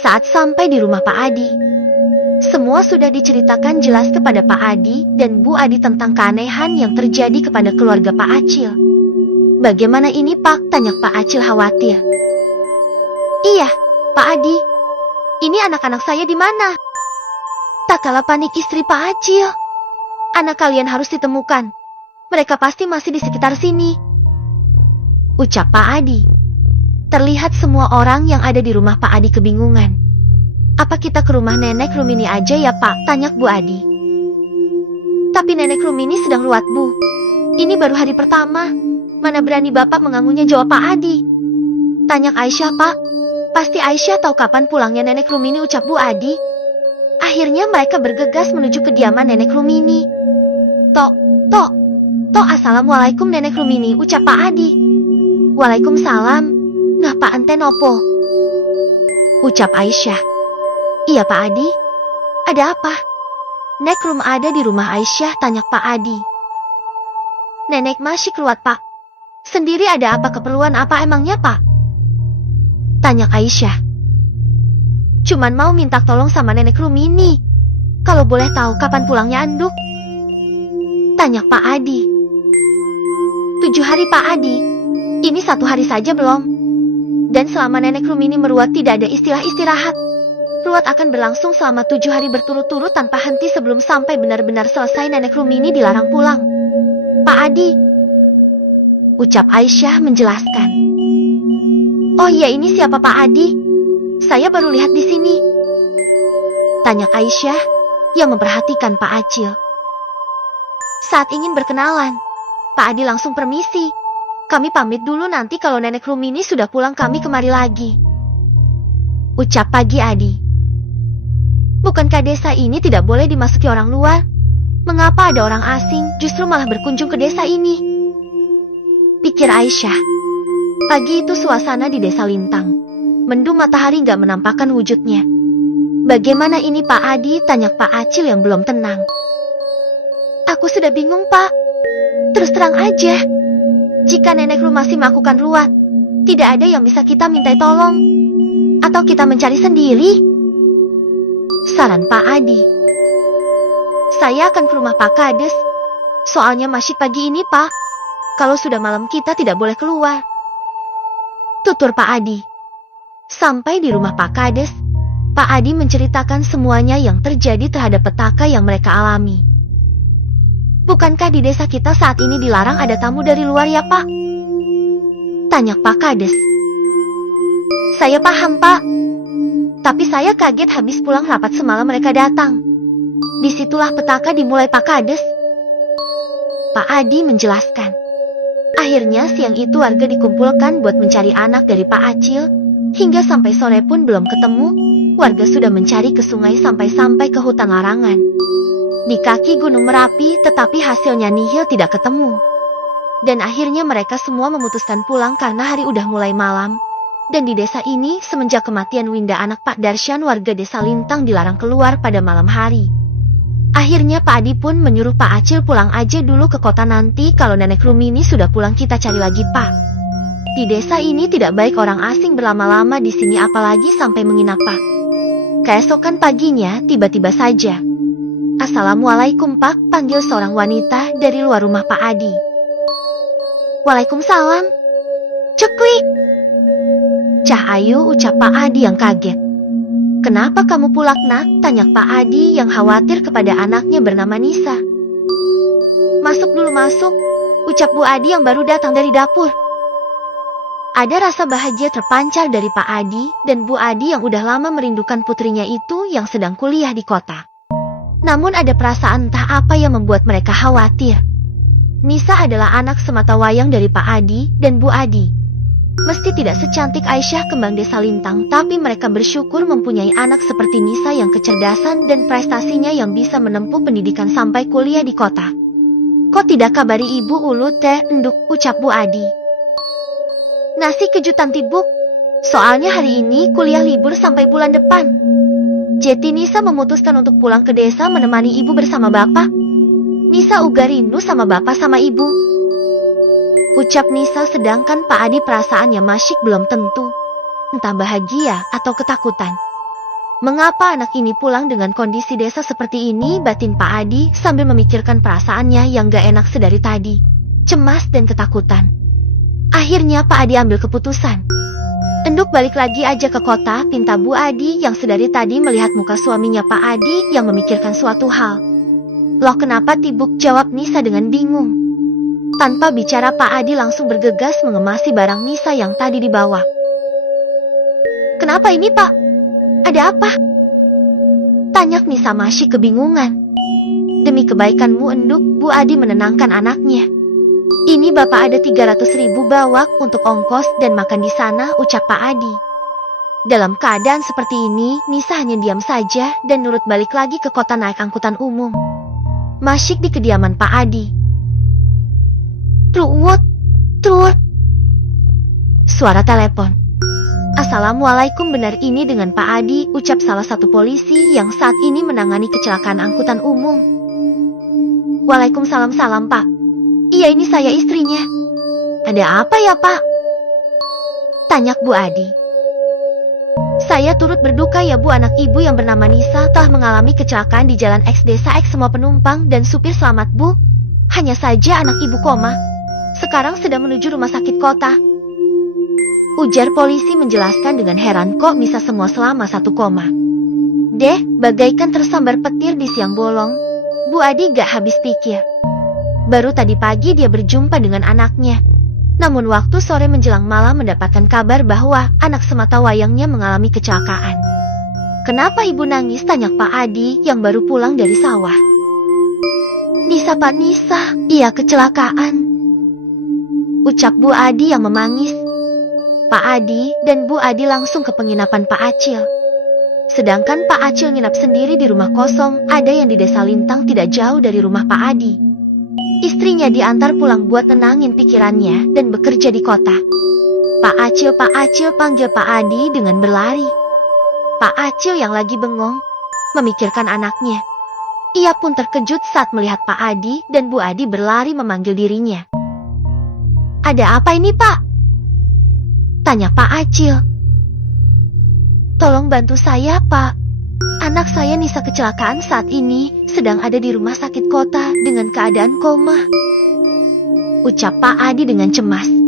Saat sampai di rumah Pak Adi, semua sudah diceritakan jelas kepada Pak Adi dan Bu Adi tentang keanehan yang terjadi kepada keluarga Pak Acil. Bagaimana ini Pak? Tanya Pak Acil khawatir. Iya, Pak Adi. Ini anak-anak saya di mana? Tak kalah panik istri Pak Acil. Anak kalian harus ditemukan. Mereka pasti masih di sekitar sini, ucap Pak Adi. Terlihat semua orang yang ada di rumah Pak Adi kebingungan. Apa kita ke rumah Nenek Rumini aja ya Pak? Tanya Bu Adi. Tapi Nenek Rumini sedang ruwet Bu. Ini baru hari pertama. Mana berani Bapak mengganggunya, jawab Pak Adi. Tanya Aisyah Pak. Pasti Aisyah tahu kapan pulangnya Nenek Rumini, ucap Bu Adi. Akhirnya mereka bergegas menuju kediaman Nenek Rumini. Tok, assalamualaikum Nenek Rumini, ucap Pak Adi. Waalaikumsalam. Nah Pak ente nopo? Ucap Aisyah. Iya Pak Adi. Ada apa? Nek Rum ada di rumah Aisyah, tanya Pak Adi. Nenek masih keluar Pak. Sendiri ada apa, keperluan apa emangnya Pak? Tanya Aisyah. Cuman mau minta tolong sama Nenek Rumini. Kalau boleh tahu kapan pulangnya Anduk? Tanya Pak Adi. 7 hari Pak Adi. Ini 1 hari saja belum. Dan selama Nenek Rumini meruat tidak ada istilah istirahat. Ruat akan berlangsung selama 7 hari berturut-turut tanpa henti sebelum sampai benar-benar selesai Nenek Rumini dilarang pulang. Pak Adi, ucap Aisyah menjelaskan. Oh iya, ini siapa Pak Adi? Saya baru lihat di sini. Tanya Aisyah yang memperhatikan Pak Acil. Saat ingin berkenalan, Pak Adi langsung permisi. Kami pamit dulu, nanti kalau Nenek Rumini sudah pulang kami kemari lagi, ucap Pagi Adi. Bukankah desa ini tidak boleh dimasuki orang luar? Mengapa ada orang asing justru malah berkunjung ke desa ini? Pikir Aisyah. Pagi itu suasana di desa Lintang. Mendung matahari gak menampakkan wujudnya. Bagaimana ini Pak Adi? Tanya Pak Acil yang belum tenang. Aku sudah bingung Pak. Terus terang aja. Jika Nenek Rum masih melakukan ruat, tidak ada yang bisa kita mintai tolong. Atau kita mencari sendiri? Saran Pak Adi. Saya akan ke rumah Pak Kades. Soalnya masih pagi ini Pak. Kalau sudah malam kita tidak boleh keluar, tutur Pak Adi. Sampai di rumah Pak Kades, Pak Adi menceritakan semuanya yang terjadi terhadap petaka yang mereka alami. Bukankah di desa kita saat ini dilarang ada tamu dari luar ya Pak? Tanya Pak Kades. Saya paham Pak. Tapi saya kaget habis pulang rapat semalam mereka datang. Disitulah petaka dimulai Pak Kades. Pak Adi menjelaskan. Akhirnya siang itu warga dikumpulkan buat mencari anak dari Pak Acil. Hingga sampai sore pun belum ketemu. Warga sudah mencari ke sungai sampai-sampai ke hutan larangan. Di kaki Gunung Merapi, tetapi hasilnya nihil, tidak ketemu. Dan akhirnya mereka semua memutuskan pulang karena hari udah mulai malam. Dan di desa ini semenjak kematian Winda anak Pak Darsyan, warga desa Lintang dilarang keluar pada malam hari. Akhirnya Pak Adi pun menyuruh Pak Acil pulang aja dulu ke kota, nanti kalau Nenek Rumini sudah pulang kita cari lagi Pak. Di desa ini tidak baik orang asing berlama-lama di sini, apalagi sampai menginap Pak. Keesokan paginya tiba-tiba saja. Assalamualaikum Pak, panggil seorang wanita dari luar rumah Pak Adi. Waalaikumsalam. Cekwi. Cah Ayu, ucap Pak Adi yang kaget. Kenapa kamu pulang nak? Tanya Pak Adi yang khawatir kepada anaknya bernama Nisa. Masuk dulu masuk, ucap Bu Adi yang baru datang dari dapur. Ada rasa bahagia terpancar dari Pak Adi dan Bu Adi yang udah lama merindukan putrinya itu yang sedang kuliah di kota. Namun ada perasaan entah apa yang membuat mereka khawatir. Nisa adalah anak sematawayang dari Pak Adi dan Bu Adi. Meski tidak secantik Aisyah kembang desa Lintang, tapi mereka bersyukur mempunyai anak seperti Nisa yang kecerdasan dan prestasinya yang bisa menempuh pendidikan sampai kuliah di kota. Kok tidak kabari ibu ulu teh enduk, ucap Bu Adi. Nasi kejutan tibuk. Soalnya hari ini kuliah libur sampai bulan depan. Jadi Nisa memutuskan untuk pulang ke desa menemani ibu bersama bapak. Nisa uga rindu sama bapak sama ibu, ucap Nisa, sedangkan Pak Adi perasaannya masih belum tentu. Entah bahagia atau ketakutan. Mengapa anak ini pulang dengan kondisi desa seperti ini? Batin Pak Adi sambil memikirkan perasaannya yang gak enak sedari tadi. Cemas dan ketakutan. Akhirnya Pak Adi ambil keputusan. Enduk balik lagi aja ke kota, pinta Bu Adi yang sedari tadi melihat muka suaminya Pak Adi yang memikirkan suatu hal. Loh kenapa Tibuk, jawab Nisa dengan bingung. Tanpa bicara Pak Adi langsung bergegas mengemasi barang Nisa yang tadi dibawa. Kenapa ini Pak? Ada apa? Tanya Nisa masih kebingungan. Demi kebaikanmu Enduk, Bu Adi menenangkan anaknya. Ini Bapak ada 300.000 bawak untuk ongkos dan makan di sana, ucap Pak Adi. Dalam keadaan seperti ini, Nisa hanya diam saja dan nurut balik lagi ke kota naik angkutan umum. Masyik di kediaman Pak Adi. Truwut, truwut. Suara telepon. Assalamualaikum, benar ini dengan Pak Adi, ucap salah satu polisi yang saat ini menangani kecelakaan angkutan umum. Waalaikumsalam, salam Pak. Iya, ini saya istrinya. Ada apa ya Pak? Tanya Bu Adi. Saya turut berduka ya Bu, anak ibu yang bernama Nisa telah mengalami kecelakaan di jalan X Desa X, semua penumpang dan supir selamat Bu. Hanya saja anak ibu koma. Sekarang sedang menuju rumah sakit kota. Ujar polisi menjelaskan dengan heran, kok bisa semua selama satu koma. Deh, bagaikan tersambar petir di siang bolong. Bu Adi gak habis pikir. Baru tadi pagi dia berjumpa dengan anaknya. Namun waktu sore menjelang malam mendapatkan kabar bahwa anak semata wayangnya mengalami kecelakaan. Kenapa ibu nangis? Tanya Pak Adi yang baru pulang dari sawah. Nisa Pak, Nisa, iya kecelakaan. Ucap Bu Adi yang memangis. Pak Adi dan Bu Adi langsung ke penginapan Pak Acil. Sedangkan Pak Acil nginap sendiri di rumah kosong, ada yang di Desa Lintang tidak jauh dari rumah Pak Adi. Istrinya diantar pulang buat nenangin pikirannya dan bekerja di kota. Pak Acil, panggil Pak Adi dengan berlari. Pak Acil yang lagi bengong, memikirkan anaknya. Ia pun terkejut saat melihat Pak Adi dan Bu Adi berlari memanggil dirinya. Ada apa ini Pak? Tanya Pak Acil. Tolong bantu saya Pak. Anak saya Nisa kecelakaan saat ini, sedang ada di rumah sakit kota dengan keadaan koma. Ucap Pak Adi dengan cemas.